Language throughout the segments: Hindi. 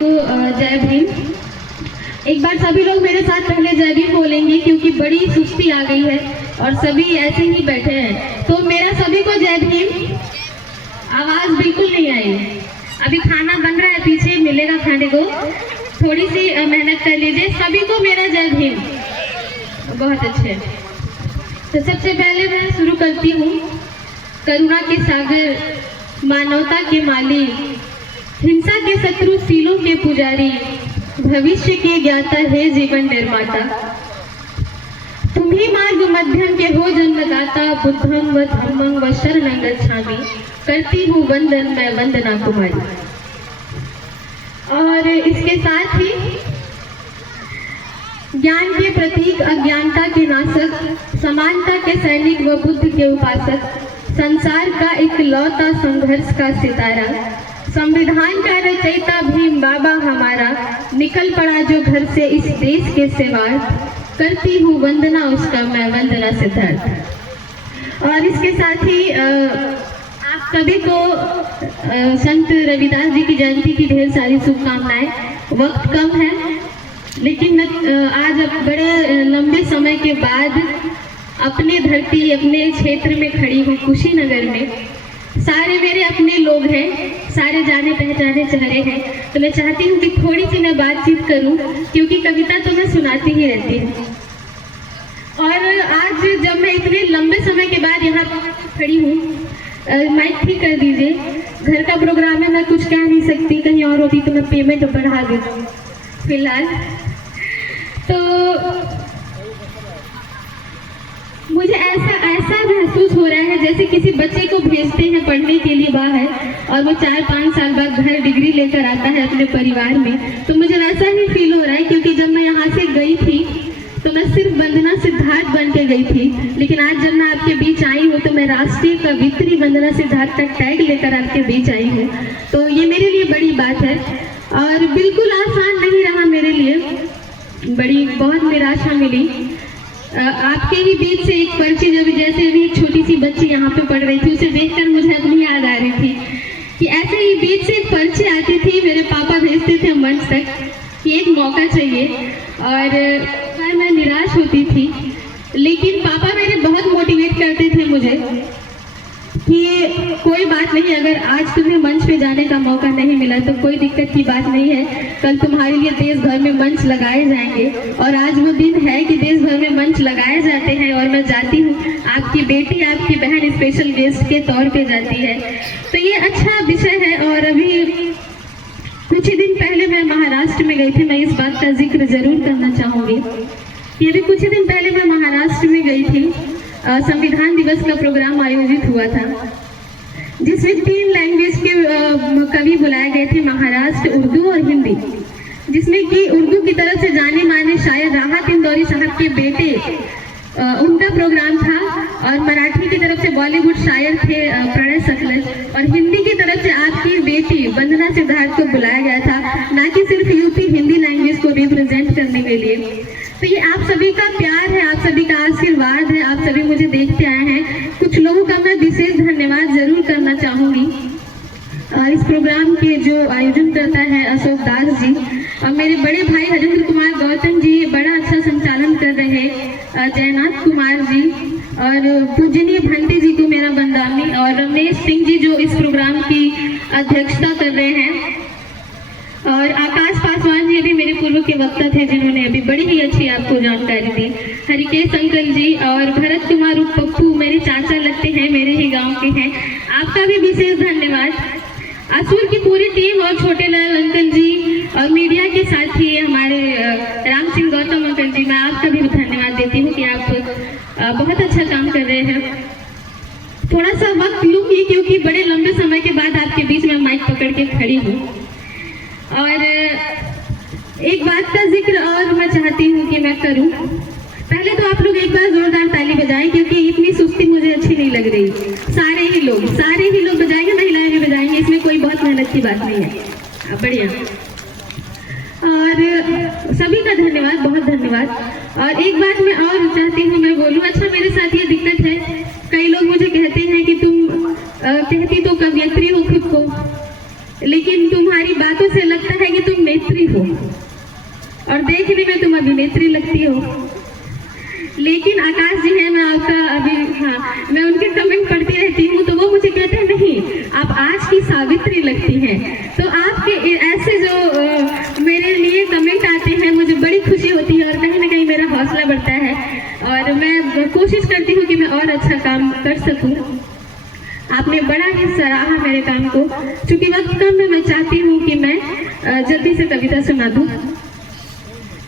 तो जय भीम। एक बार सभी लोग मेरे साथ पहले जय भीम बोलेंगे क्योंकि बड़ी सुस्ती आ गई है और सभी ऐसे ही बैठे हैं। तो मेरा सभी को जय भीम। आवाज बिल्कुल नहीं आई। अभी खाना बन रहा है, पीछे मिलेगा खाने को, थोड़ी सी मेहनत कर लीजिए। सभी को मेरा जय भीम। बहुत अच्छे। तो सबसे पहले मैं शुरू करती हूँ। करुणा के सागर, मानवता के मालिक, हिंसा के शत्रु, सीलों के पुजारी, भविष्य के ज्ञाता है जीवन निर्माता। तुम ही मार्ग मध्यम के हो जन्मदाता, बुद्धं व धम्मं व शरणं गच्छामि, करती हूँ वंदन मैं वंदना तुम्हारी। और इसके साथ ही ज्ञान के प्रतीक, अज्ञानता के नाशक, समानता के सैनिक व बुद्ध के उपासक, संसार का इकलौता संघर्ष का सितारा, संविधान का रचयिता भीम बाबा हमारा, निकल पड़ा जो घर से इस देश के सेवार्थ, करती हूँ वंदना उसका मैं वंदना सिद्धार्थ। और इसके साथ ही आप सभी को संत रविदास जी की जयंती की ढेर सारी शुभकामनाएं। वक्त कम है लेकिन आज बड़े लंबे समय के बाद अपने धरती, अपने क्षेत्र में खड़ी हूँ, कुशीनगर में। सारे मेरे अपने लोग हैं, सारे जाने पहचाने चेहरे हैं। तो मैं चाहती हूँ कि थोड़ी सी मैं बातचीत करूँ क्योंकि कविता तो मैं सुनाती ही रहती हूँ। और आज जब मैं इतने लंबे समय के बाद यहाँ खड़ी हूँ, माइक ठीक कर दीजिए, घर का प्रोग्राम है, मैं कुछ कह नहीं सकती। कहीं और होती तो मैं पेमेंट बढ़ा देती फिलहाल। तो मुझे ऐसा महसूस हो रहा है जैसे किसी बच्चे को भेजते हैं पढ़ने के लिए बाहर और वो 4-5 साल बाद घर डिग्री लेकर आता है अपने परिवार में। तो मुझे वैसा ही फील हो रहा है क्योंकि जब मैं यहाँ से गई थी तो मैं सिर्फ वंदना सिद्धार्थ बन के गई थी, लेकिन आज जब मैं आपके बीच आई हूँ तो मैं राष्ट्रीय कवित्री वंदना सिद्धार्थ का टैग लेकर आपके बीच आई हूँ। तो ये मेरे लिए बड़ी बात है और बिल्कुल आसान नहीं रहा मेरे लिए, बहुत निराशा मिली। आपके ही बीच से एक पर्ची, जब जैसे भी एक छोटी सी बच्ची यहाँ पे पढ़ रही थी, उसे देखकर मुझे अपनी याद आ रही थी कि ऐसे ही बीच से एक पर्ची आती थी, मेरे पापा भेजते थे मंच तक कि एक मौका चाहिए। और मैं निराश होती थी, लेकिन पापा मेरे बहुत मोटिवेट करते थे मुझे कि कोई बात नहीं, अगर आज तुम्हें मंच पे जाने का मौका नहीं मिला तो कोई दिक्कत की बात नहीं है, कल तुम्हारे लिए देश भर में मंच लगाए जाएंगे। और आज वो दिन है कि देश भर में मंच लगाए जाते हैं और मैं जाती हूँ, आपकी बेटी, आपकी बहन स्पेशल गेस्ट के तौर पे जाती है। तो ये अच्छा विषय है। और अभी कुछ ही दिन पहले मैं महाराष्ट्र में गई थी, मैं इस बात का जिक्र जरूर करना चाहूँगी कि अभी कुछ ही दिन पहले मैं महाराष्ट्र में गई थी। संविधान दिवस का प्रोग्राम आयोजित हुआ था जिसमें 3 लैंग्वेज के कवि बुलाए गए थे, महाराष्ट्र, उर्दू और हिंदी, जिसमें कि उर्दू की तरफ से जाने माने शायर राहत इंदौरी साहब के बेटे, उनका प्रोग्राम था। और मराठी की तरफ से बॉलीवुड शायर थे प्रणय सकलज, और हिंदी की तरफ से आपकी बेटी वंदना सिद्धार्थ को बुलाया गया था, ना कि सिर्फ यूपी हिंदी लैंग्वेज को रिप्रेजेंट करने के लिए। तो ये आप सभी का प्यार है, आप सभी का आशीर्वाद है, आप सभी मुझे देखते आए हैं। कुछ लोगों का मैं विशेष धन्यवाद जरूर करना चाहूँगी। और इस प्रोग्राम के जो आयोजन करता है अशोक दास जी, और मेरे बड़े भाई हरेंद्र कुमार गौतम जी बड़ा अच्छा संचालन कर रहे, जयनाथ कुमार जी, और पूजनीय भंते जी को मेरा वंदनामी, और रमेश सिंह जी जो इस प्रोग्राम की अध्यक्षता कर रहे हैं, और आकाश पासवान जी भी मेरे पूर्व के वक्ता थे जिन्होंने अभी बड़ी ही अच्छी आपको जानकारी दी, हरिकेश अंकल जी और भरत कुमार पप्पू मेरे चाचा लगते हैं, मेरे ही गांव के हैं, आपका भी विशेष धन्यवाद। असुर की पूरी टीम और छोटे लाल अंकल जी और मीडिया के साथी हमारे राम सिंह गौतम अंकल जी, मैं आपका भी धन्यवाद देती हूँ कि आप बहुत अच्छा काम कर रहे हैं। थोड़ा सा वक्त लूँगी क्योंकि बड़े लंबे समय के बाद आपके बीच में माइक पकड़ के खड़ी हूँ। और एक बात का जिक्र और मैं चाहती हूँ कि मैं करूँ। पहले तो आप लोग एक बार जोरदार ताली बजाएं क्योंकि इतनी सुस्ती मुझे अच्छी नहीं लग रही। सारे ही लोग बजाएंगे, महिलाएं भी बजाएंगे, इसमें कोई बहुत मेहनत की बात नहीं है। बढ़िया। और सभी का धन्यवाद, बहुत धन्यवाद। और एक बात मैं और चाहती हूँ मैं बोलूँ। अच्छा, मेरे साथ ये दिक्कत है, कई लोग मुझे कहते हैं कि तुम कहती तो कवयित्री हो खुद को, लेकिन तुम्हारी बातों से लगता है कि तुम और देखने में तुम अभिनेत्री लगती हो। लेकिन आकाश जी है, मैं आपका अभी मैं उनके कमेंट पढ़ती रहती हूँ, तो वो मुझे कहते हैं नहीं आप आज की सावित्री लगती हैं। तो आपके ऐसे जो मेरे लिए कमेंट आते हैं मुझे बड़ी खुशी होती है और कहीं ना कहीं मेरा हौसला बढ़ता है और मैं कोशिश करती हूँ कि मैं और अच्छा काम कर सकूँ। आपने बड़ा ही सराहा मेरे काम को। चूंकि वक्त कम है, मैं चाहती हूँ कि मैं जल्दी से कविता सुना दूँ।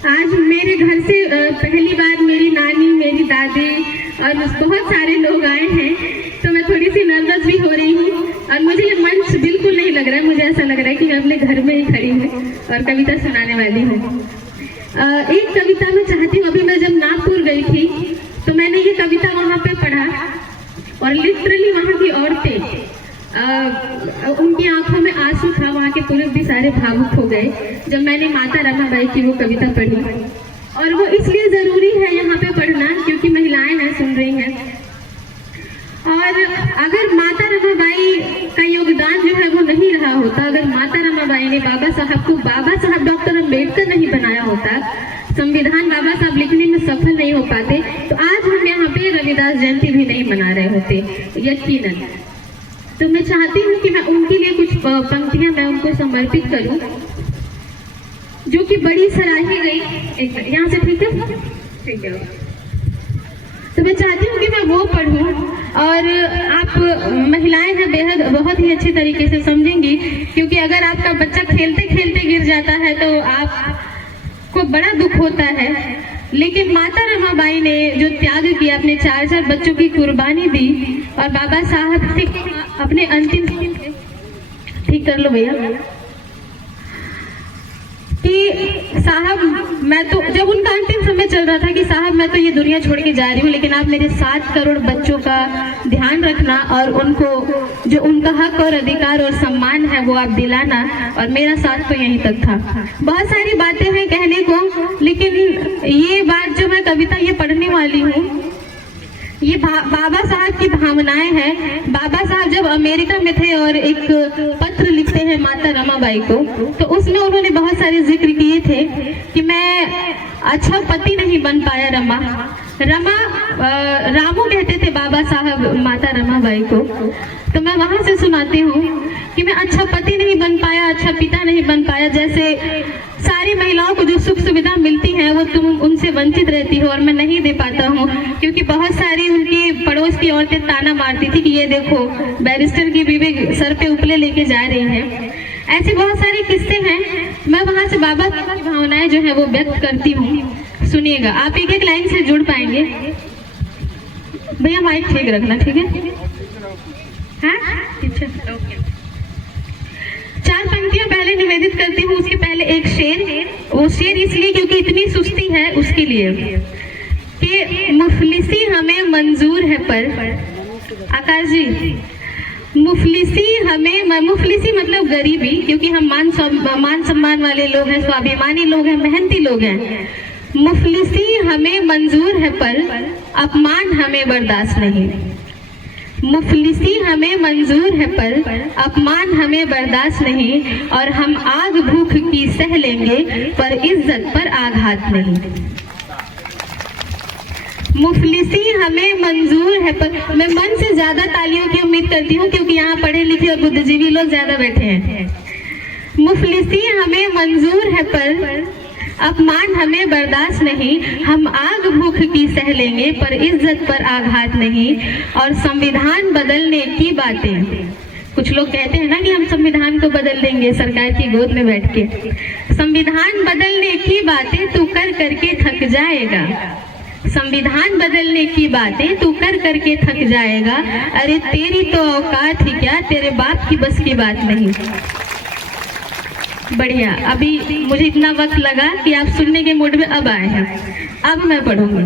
आज मेरे घर से पहली बार मेरी नानी, मेरी दादी और बहुत सारे लोग आए हैं, तो मैं थोड़ी सी नर्वस भी हो रही हूँ और मुझे ये मंच बिल्कुल नहीं लग रहा है। मुझे ऐसा लग रहा है कि मैं अपने घर में ही खड़ी हूँ और कविता सुनाने वाली हूँ। एक कविता मैं चाहती हूँ, अभी मैं जब नागपुर गई थी तो मैंने ये कविता वहाँ पे पढ़ा और लिटरली वहाँ की औरतें उनकी आंखों में आंसू था, वहाँ के पुरुष भी सारे भावुक हो गए जब मैंने माता रमाबाई की वो कविता पढ़ी। और वो इसलिए जरूरी है यहाँ पे पढ़ना क्योंकि महिलाएं हैं, सुन रही हैं। और अगर माता रमाबाई का योगदान जो है वो नहीं रहा होता, अगर माता रमाबाई ने बाबा साहब को बाबा साहब डॉक्टर अम्बेडकर नहीं बनाया होता, संविधान बाबा साहब लिखने में सफल नहीं हो पाते, तो आज हम यहाँ पे रविदास जयंती भी नहीं मना रहे होते यकीनन। तो मैं चाहती हूँ कि मैं उनके लिए कुछ पंक्तियां मैं उनको समर्पित करूं जो कि बड़ी सराही गई। एक यहाँ से ठीक है, ठीक है। तो मैं चाहती हूँ कि मैं वो पढ़ूं और आप महिलाएं हैं बेहद बहुत ही अच्छी तरीके से समझेंगी, क्योंकि अगर आपका बच्चा खेलते खेलते गिर जाता है तो आपको बड़ा दुख होता है। लेकिन माता रमाबाई ने जो त्याग किया, अपने 4 बच्चों की कुर्बानी दी और बाबा साहब से अपने अंतिम ठीक कर लो भैया कि साहब मैं तो, जब उनका अंतिम समय चल रहा था कि साहब मैं तो ये दुनिया छोड़ के जा रही हूँ, लेकिन आप मेरे 7 करोड़ बच्चों का ध्यान रखना और उनको जो उनका हक और अधिकार और सम्मान है वो आप दिलाना, और मेरा साथ तो यहीं तक था। बहुत सारी बातें हैं कहने को, लेकिन ये बात जो मैं कविता ये पढ़ने वाली हूँ ये बाबा साहब की भावनाएं हैं। बाबा साहब जब अमेरिका में थे और एक पत्र लिखते हैं माता रमाबाई को, तो उसमें उन्होंने बहुत सारे जिक्र किए थे कि मैं अच्छा पति नहीं बन पाया रामू कहते थे बाबा साहब माता रमाबाई को। तो मैं वहां से सुनाती हूँ कि मैं अच्छा पति नहीं बन पाया, अच्छा पिता नहीं बन पाया, जैसे सारी महिलाओं को जो सुख सुविधा मिलती है वो तुम उनसे वंचित रहती हो और मैं नहीं दे पाता हूँ, क्योंकि बहुत सारी उनकी पड़ोस की औरतें ताना मारती थी कि ये देखो बैरिस्टर की बीवी सर पे उपले लेके जा रही है। ऐसे बहुत सारे किस्से हैं। मैं वहां से बाबा की भावनाएं जो है वो व्यक्त करती हूँ, सुनिएगा। आप एक एक लाइन से जुड़ पाएंगे। भैया माइक ठीक रखना, ठीक है? हाँ, अच्छा, ओके। 4 पंक्तियां पहले निवेदित करती हूँ, उसके पहले एक शेर। वो शेर इसलिए क्योंकि इतनी सुस्ती है उसके लिए कि मुफलिसी हमें मंजूर है पर आकाश जी मुफलिसी मतलब गरीबी, क्योंकि हम मान सम्मान वाले लोग हैं, स्वाभिमानी लोग हैं, मेहनती लोग हैं। मुफलिसी हमें मंजूर है पर अपमान हमें बर्दाश्त नहीं। मुफलिसी हमें मंजूर है पर अपमान हमें बर्दाश्त नहीं, और हम आग भूख की सह लेंगे पर इज्जत पर आघात नहीं। मुफलिसी हमें मंजूर है पर मैं मन से ज्यादा तालियों की उम्मीद करती हूँ, क्योंकि यहाँ पढ़े लिखे और बुद्धिजीवी लोग ज्यादा बैठे हैं। मुफलिसी हमें मंजूर है पर अपमान हमें बर्दाश्त नहीं, हम आग भूख की सह लेंगे पर इज्जत पर आघात नहीं। और संविधान बदलने की बातें, कुछ लोग कहते हैं ना कि हम संविधान को बदल देंगे सरकार की गोद में बैठ के। संविधान बदलने की बातें तू कर करके थक जाएगा, संविधान बदलने की बातें तू कर करके थक जाएगा। अरे तेरी तो औकात ही क्या, तेरे बाप की बस की बात नहीं। बढ़िया, अभी मुझे इतना वक्त लगा कि आप सुनने के मूड में अब आए हैं। अब मैं पढ़ूंगी।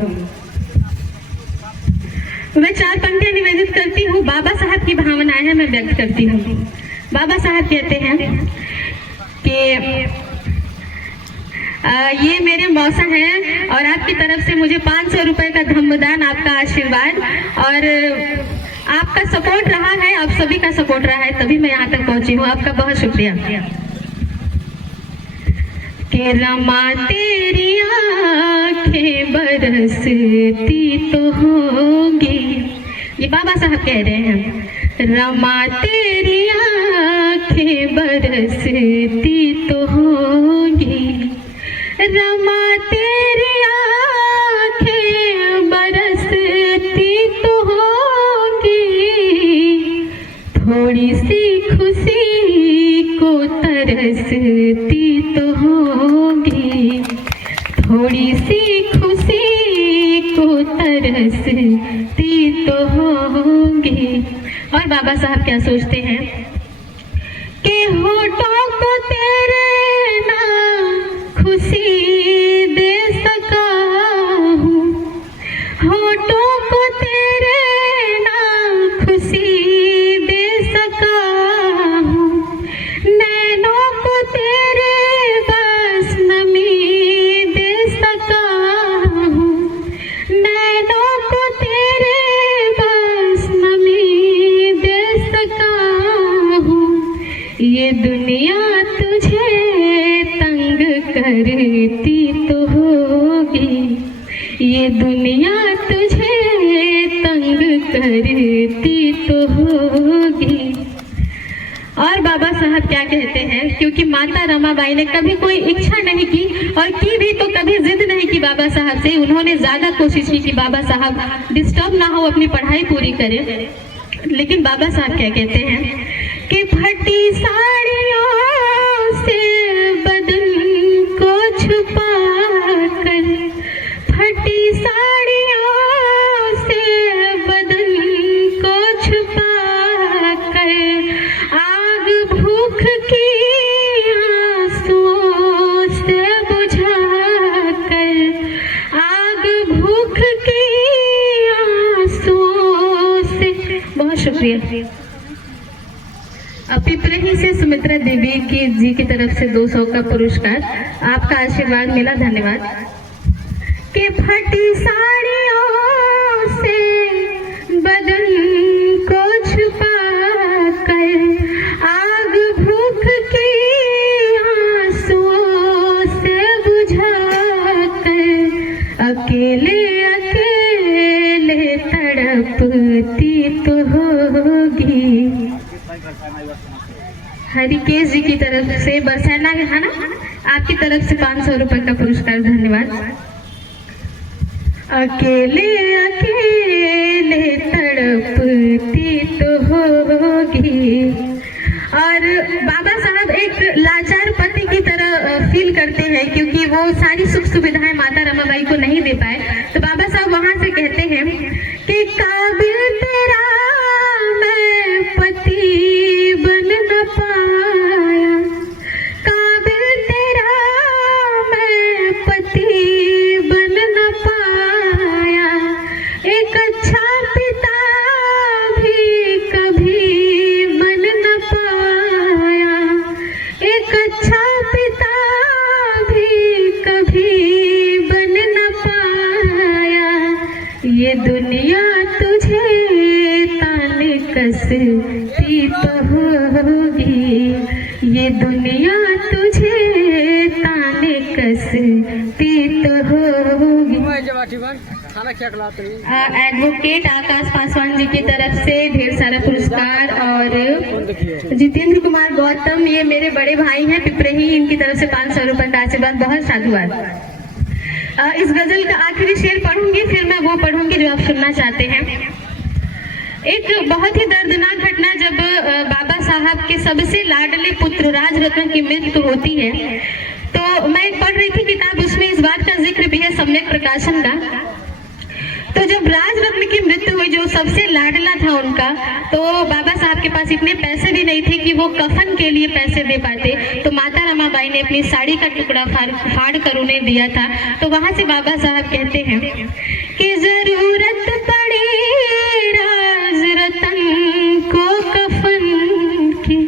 मैं 4 पंक्तियां निवेदित करती हूँ। बाबा साहब की भावनाएं हैं, मैं व्यक्त करती हूँ। बाबा साहब कहते हैं कि ये मेरे मौसा हैं और आपकी तरफ से मुझे 500 रुपए का धम्मदान, आपका आशीर्वाद और आपका सपोर्ट रहा है, आप सभी का सपोर्ट रहा है, तभी मैं यहाँ तक पहुंची हूँ। आपका बहुत शुक्रिया। कि रमा तेरी आंखें बरसती तो होंगी, ये बाबा साहब कह रहे हैं, रमा तेरी आंखें बरसती तो होंगी, रमा तेरी आंखें बरसती तो होंगी, थोड़ी सी खुशी को तरसती तो होंगी, थोड़ी सी खुशी को तरसती तो होंगी। और बाबा साहब क्या सोचते हैं कि होठों को तेरे ना खुशी दे सका हूँ, होठों को तेरे ना खुशी दे सका हूँ, नैनों को तेरे बस नमी दे सका हूँ, नैनों को तेरे बस नमी दे सका हूँ, ये दुनिया तुझे तंग करती तो होगी, ये दुनिया तुझे तंग करती तो होगी। और बाबा साहब क्या कहते हैं, क्योंकि माता रमाबाई ने कभी कोई इच्छा नहीं की और की भी तो कभी जिद नहीं की बाबा साहब से, उन्होंने ज्यादा कोशिश की कि बाबा साहब डिस्टर्ब ना हो, अपनी पढ़ाई पूरी करें। लेकिन बाबा साहब क्या कहते हैं कि फटी साड़ियों से बदन को छुपा कर, फटी साड़ियों से बदन को छुपा कर, आग भूख की आंसुओं से बुझा कर, आग भूख की आंसुओं से। बहुत शुक्रिया। पिपरही से सुमित्रा देवी की तरफ से 200 का पुरस्कार, आपका आशीर्वाद मिला, धन्यवाद। कि फटी साड़ियों से बदन को छुपा कर, आग भूख की आंसुओं से बुझा कर, अकेले अकेले तड़पती तो होगी। हरिकेश जी की तरफ से बरसाना है ना, आपकी तरफ से 500 रुपए का पुरस्कार, धन्यवाद। अकेले अकेले तड़पती तो होगी। और बाबा साहब एक लाचार पति की तरह फील करते हैं, क्योंकि वो सारी सुख सुविधाएं माता रमाबाई को नहीं दे पाए, तो बाबा साहब वहां से कहते हैं कि काबिल तेरा मैं पति बन न पाया, काबिल तेरा मैं पति बन न पाया, एक अच्छा पिता भी कभी बन न पाया, एक अच्छा पिता भी कभी बन न पाया, ये दुनिया तुझे ताने कसती तो होगी, ये दुनिया तुझे ताने कसती तो होगी। एडवोकेट आकाश पासवान जी की तरफ से ढेर सारा पुरस्कार। और जितेंद्र कुमार गौतम, ये मेरे बड़े भाई हैं पिपरही, इनकी तरफ से 500 रुपए का आशीर्वाद, बहुत साधुवाद। इस गजल का आखिरी शेर पढ़ूंगी, फिर मैं वो पढ़ूंगी जो आप सुनना चाहते हैं। एक बहुत ही दर्दनाक घटना, जब बाबा साहब के सबसे लाडले पुत्र राजरत्न की मृत्यु होती है, तो मैं पढ़ रही थी किताब, उसमें इस बात का जिक्र भी है सम्यक प्रकाशन का। तो जब राजरत्न की मृत्यु हुई, जो सबसे लाडला था उनका, तो बाबा साहब के पास इतने पैसे भी नहीं थे कि वो कफन के लिए पैसे दे पाते, तो माता रमाबाई ने अपनी साड़ी का टुकड़ा फाड़ कर उन्हें दिया था। तो वहां से बाबा साहब कहते हैं कि जरूरत पड़ी राजरत्न को कफन की,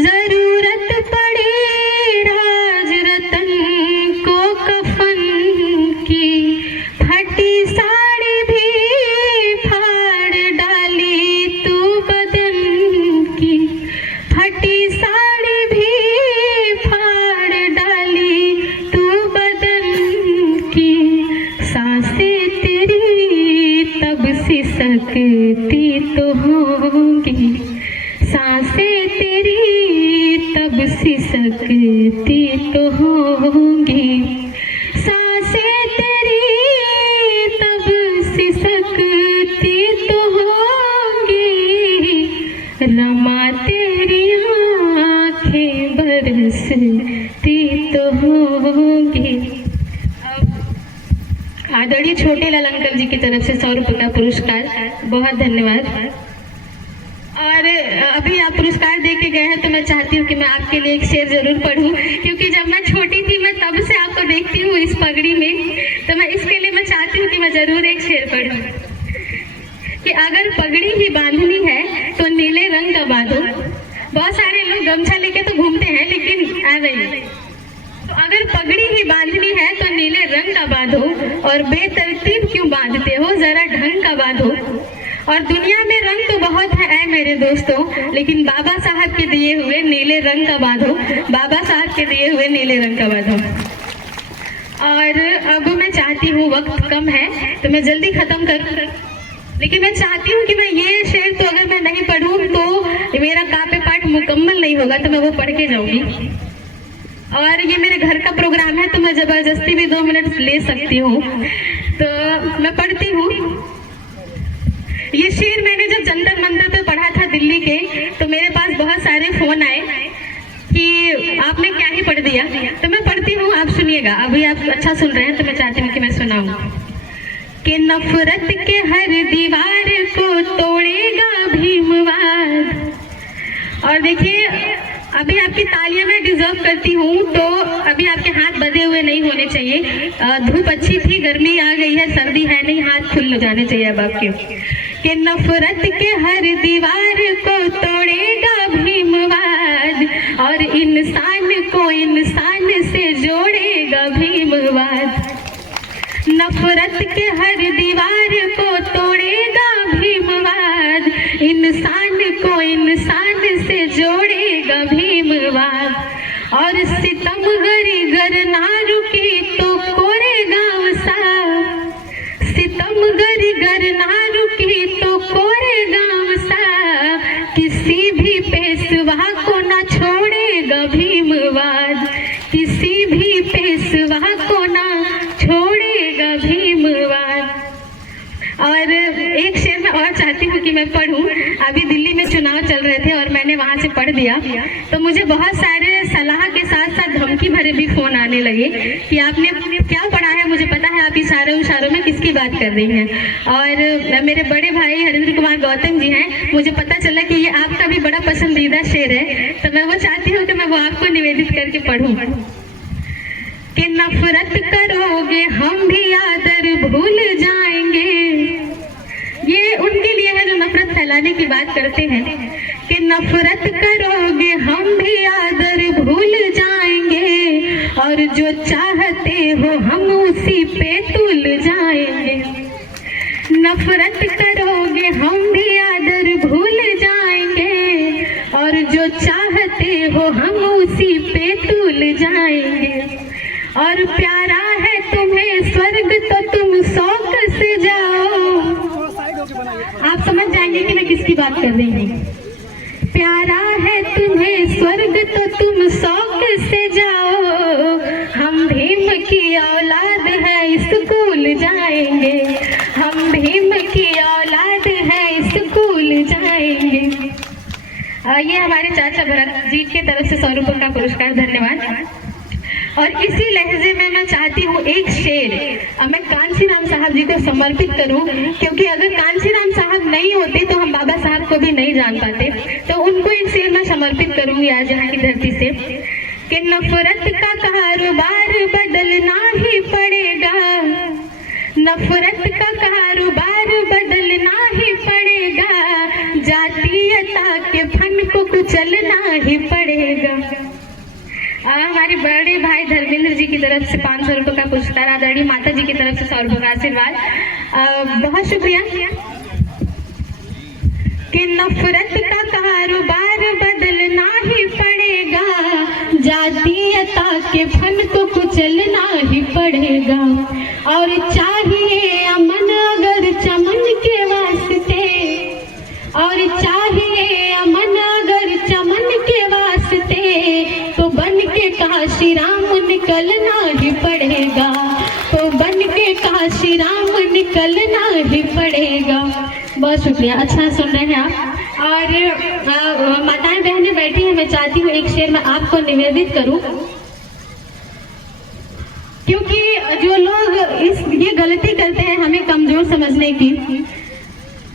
जरूरत पड़ी राजरत्न को कफन की, फटी साड़ी भी फाड़ डाली तू बदन की, फटी साड़ी भी फाड़ डाली सकती तो होंगी, सांसें तेरी तब सिसकती तो होंगी, सांसें तेरी तब सिसकती तो होंगी, रमा तेरी आँखें बरसती तो होंगी। आदरणीय छोटे लाल अंकल जी की तरफ से 100 रुपये का पुरस्कार, बहुत धन्यवाद। और अभी आप पुरस्कार दे के गए हैं तो मैं चाहती हूँ कि मैं आपके लिए एक शेर जरूर पढ़ूं, क्योंकि जब मैं छोटी थी मैं तब से आपको देखती हूँ इस पगड़ी में, तो मैं इसके लिए मैं चाहती हूँ कि मैं जरूर एक शेर पढ़ूं कि अगर पगड़ी ही बांधनी है तो नीले रंग का बांधो। बहुत सारे लोग गमछा लेके तो घूमते हैं, लेकिन आ गई तो अगर पगड़ी ही बांधनी है तो नीले रंग का बांधो, और बेतरतीब क्यों बांधते हो, जरा ढंग का बांधो। और दुनिया में रंग तो बहुत है मेरे दोस्तों, लेकिन बाबा साहब के दिए हुए नीले रंग का बांधो, बाबा साहब के दिए हुए नीले रंग का बांधो। और अब मैं चाहती हूँ, वक्त कम है तो मैं जल्दी खत्म करूँ, लेकिन मैं चाहती हूँ कि मैं ये शेर तो अगर मैं नहीं पढ़ूँ तो मेरा काव्य पाठ मुकम्मल नहीं होगा, तो मैं वो पढ़ के जाऊंगी। और ये मेरे घर का प्रोग्राम है तो मैं जबरदस्ती भी 2 मिनट ले सकती हूँ, तो मैं पढ़ती हूँ। ये शेर मैंने जब जंतर मंतर पे पढ़ा था दिल्ली के, तो मेरे पास बहुत सारे फोन आए कि आपने क्या ही पढ़ दिया, तो मैं पढ़ती हूँ, आप सुनिएगा। अभी आप अच्छा सुन रहे हैं तो मैं चाहती हूँ कि मैं सुनाऊँ कि नफरत के हर दीवार को तोड़ेगा भीमवाद। और देखिए, अभी आपकी तालियां मैं डिजर्व करती हूँ, तो अभी आपके हाथ बंधे हुए नहीं होने चाहिए। धूप अच्छी थी, गर्मी आ गई है, सर्दी है नहीं, हाथ खुल जाने चाहिए अब आपके। कि नफरत के हर दीवार को तोड़ेगा भीमवाद, और इंसान को इंसान से जोड़ेगा भीमवाद। नफरत के हर दीवार को तोड़ेगा भीमवाद, इंसान को इंसान से जोड़ेगा भीमवाद। और सितमगरी गर ना रुकी तो कोरेगा वसा, सितमगरी गर ना रुकी तो कोरेगा वसा, किसी भी पेशवा को ना छोड़ेगा भीमवाद, किसी भी पेशवा को ना छोड़ेगा भीमवाद। और एक शेर मैं और चाहती हूँ कि मैं पढ़ूं। अभी दिल्ली में चुनाव चल रहे थे और मैंने वहाँ से पढ़ दिया, तो मुझे बहुत सारे सलाह के साथ साथ धमकी भरे भी फोन आने लगे कि आपने क्या पढ़ा है, मुझे पता है आप इशारों में किसकी बात कर रही हैं। और मेरे बड़े भाई हरिंद्र कुमार गौतम जी हैं, मुझे पता चला कि ये आपका भी बड़ा पसंदीदा शेर है, तो मैं वो चाहती हूँ कि मैं वो आपको निवेदित करके पढ़ूँ कि नफरत करोगे हम भी आदर भूल जाएंगे। ये उनके लिए है जो नफरत फैलाने की बात करते हैं कि नफरत करोगे हम भी आदर भूल जाएंगे, और जो चाहते हो हम उसी पे तुल जाएंगे। नफरत करोगे हम भी आदर भूल जाएंगे, और जो चाहते हो हम उसी पे तुल जाएंगे। और प्यारा है तुम्हें स्वर्ग तो तुम शौक से जाओ। आप समझ जाएंगे कि मैं किसकी बात कर रही हूँ। प्यारा है तुम्हें स्वर्ग तो तुम शौक से जाओ, हम भीम की औलाद है स्कूल जाएंगे, हम भीम की औलाद है स्कूल जाएंगे। ये हमारे चाचा भरत जी की तरफ से 100 रुपये का पुरस्कार, धन्यवाद। और इसी लहजे में मैं चाहती हूँ एक शेर मैं कांशीराम साहब जी को समर्पित करूँ, क्योंकि अगर कांशीराम साहब नहीं होते तो हम बाबा साहब को भी नहीं जान पाते, तो उनको एक शेर मैं समर्पित करूँगी आज यहाँ की धरती से कि नफरत का कारोबार बदलना ही पड़ेगा, नफरत का कारोबार बदलना ही पड़ेगा, जातीयता के फन को कुचलना ही पड़ेगा। हमारे बड़े भाई धर्मेंद्र जी की तरफ से 500 रुपये का पुरस्कार, आदरणीय माता जी की तरफ से 100 रुपये का आशीर्वाद, बहुत शुक्रिया। कि नफरत का कारोबार बदलना ही पड़ेगा, जातीयता के फन को कुचलना ही पड़ेगा, और चाहिए अमन अगर चमन के वास्ते, काशी राम निकलना ही पड़ेगा, तो बन के काशी राम निकलना ही पड़ेगा। बहुत शुक्रिया, अच्छा सुन रहे हैं आप। और माताएं बहनें बैठी हैं, मैं चाहती हूँ एक शेर मैं आपको निवेदित करूं, क्योंकि जो लोग ये गलती करते हैं हमें कमजोर समझने की,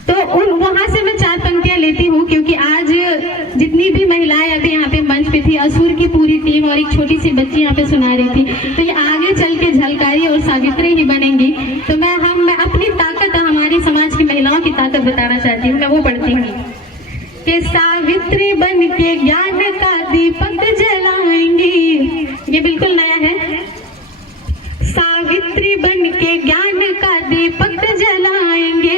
तो वहां से मैं 4 पंक्तियां लेती हूँ, क्योंकि आज जितनी भी महिलाएं अभी यहाँ पे मंच पे थी, असुर की पूरी टीम और एक छोटी सी बच्ची यहाँ पे सुना रही थी, तो ये आगे चल के झलकारी और सावित्री ही बनेंगी। तो मैं अपनी ताकत, हमारी समाज की महिलाओं की ताकत बताना चाहती हूँ। मैं वो पढ़ती हूँ कि सावित्री बन के ज्ञान का दीपक जलाएंगी, ये बिल्कुल नया है। सावित्री बन के ज्ञान का दीपक जलाएंगे,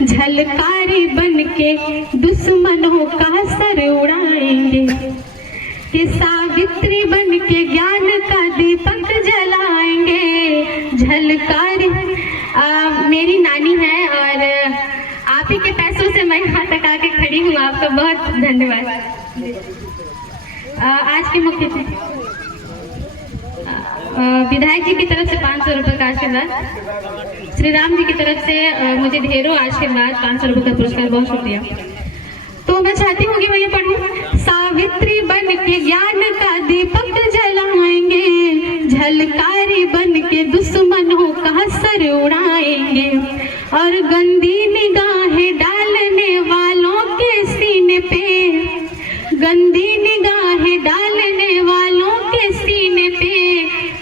झलकारी बन के दुश्मनों का सर उड़ाएंगे। कि सावित्री बन के ज्ञान का दीपक जलाएंगे, झलकारी। मेरी नानी है और आप ही के पैसों से मैं यहाँ तक आके खड़ी हूँ, आपका बहुत धन्यवाद। आज के मुख्य विधायक जी की तरफ से 500 रुपये का आशीर्वाद, श्री राम जी की तरफ से मुझे ढेरों आशीर्वाद, 500 रुपये का पुरस्कार, बहुत शुक्रिया। तो मैं चाहती हूँ कि मैं ये पढ़ूँ, सावित्री बन के ज्ञान का दीपक जलाएंगे, झलकारी बन के दुश्मनों का सर उड़ाएंगे, और गंदी निगाहें डालने वालों के सीने पे, गंदी निगाहें डालने वालों के सीने पे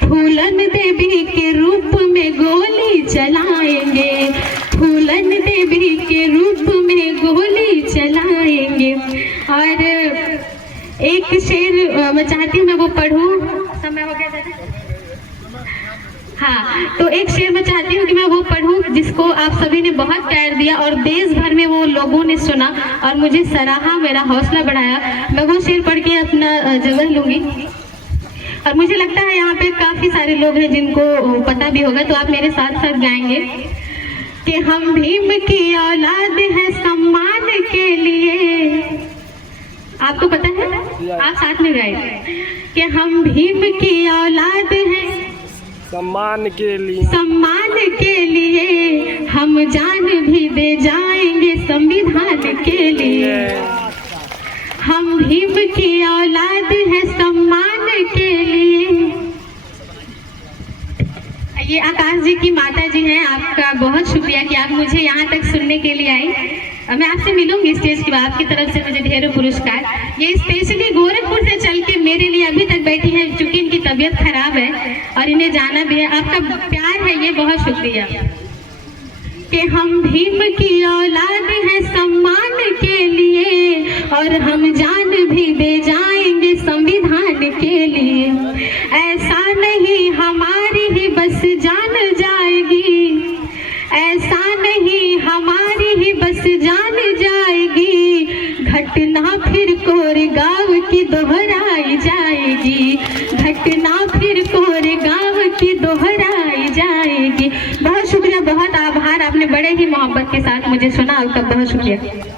फूलन देवी के रूप में गोली चलाएंगे, फूलन देवी के रूप में गोली चलाएंगे। और एक शेर मैं चाहती हूँ मैं वो पढ़ूं, समय हो गया था। हाँ, तो एक शेर मैं चाहती हूँ कि मैं वो पढ़ूं जिसको आप सभी ने बहुत प्यार दिया और देश भर में वो लोगों ने सुना और मुझे सराहा, मेरा हौसला बढ़ाया। मैं वो शेर पढ़ के अपना जगह लूंगी। और मुझे लगता है यहाँ पे काफी सारे लोग हैं जिनको पता भी होगा, तो आप मेरे साथ साथ गाएंगे कि हम भीम की औलाद हैं सम्मान के लिए। आपको पता है, आप साथ में गाए कि हम भीम की औलाद हैं सम्मान के लिए, सम्मान के लिए हम जान भी दे जाएंगे संविधान के लिए। हम भीम की औलाद है सम्मान के लिए। ये आकाश जी की माता जी हैं, आपका बहुत शुक्रिया कि आप मुझे यहाँ तक सुनने के लिए आई। मैं आपसे मिलूंगी स्टेज के बाद, आपकी तरफ से मुझे ढेरों पुरस्कार। ये स्पेशली गोरखपुर से चल के मेरे लिए अभी तक बैठी हैं, क्योंकि इनकी तबीयत खराब है और इन्हें जाना भी है। आपका प्यार है, ये बहुत शुक्रिया। कि हम भीम की औलाद हैं सम्मान के लिए और हम जान भी दे जाएंगे संविधान के लिए। ऐसा नहीं हमारी ही बस जान जाएगी, ऐसा नहीं हमारी ही बस जान जाएगी, घटना फिर कोरेगांव की दोहराई जाएगी, घटना फिर कोरेगांव की दोहराई जाएगी। बहुत शुक्रिया, बहुत आभार, आपने बड़े ही मोहब्बत के साथ मुझे सुना, आपका बहुत शुक्रिया।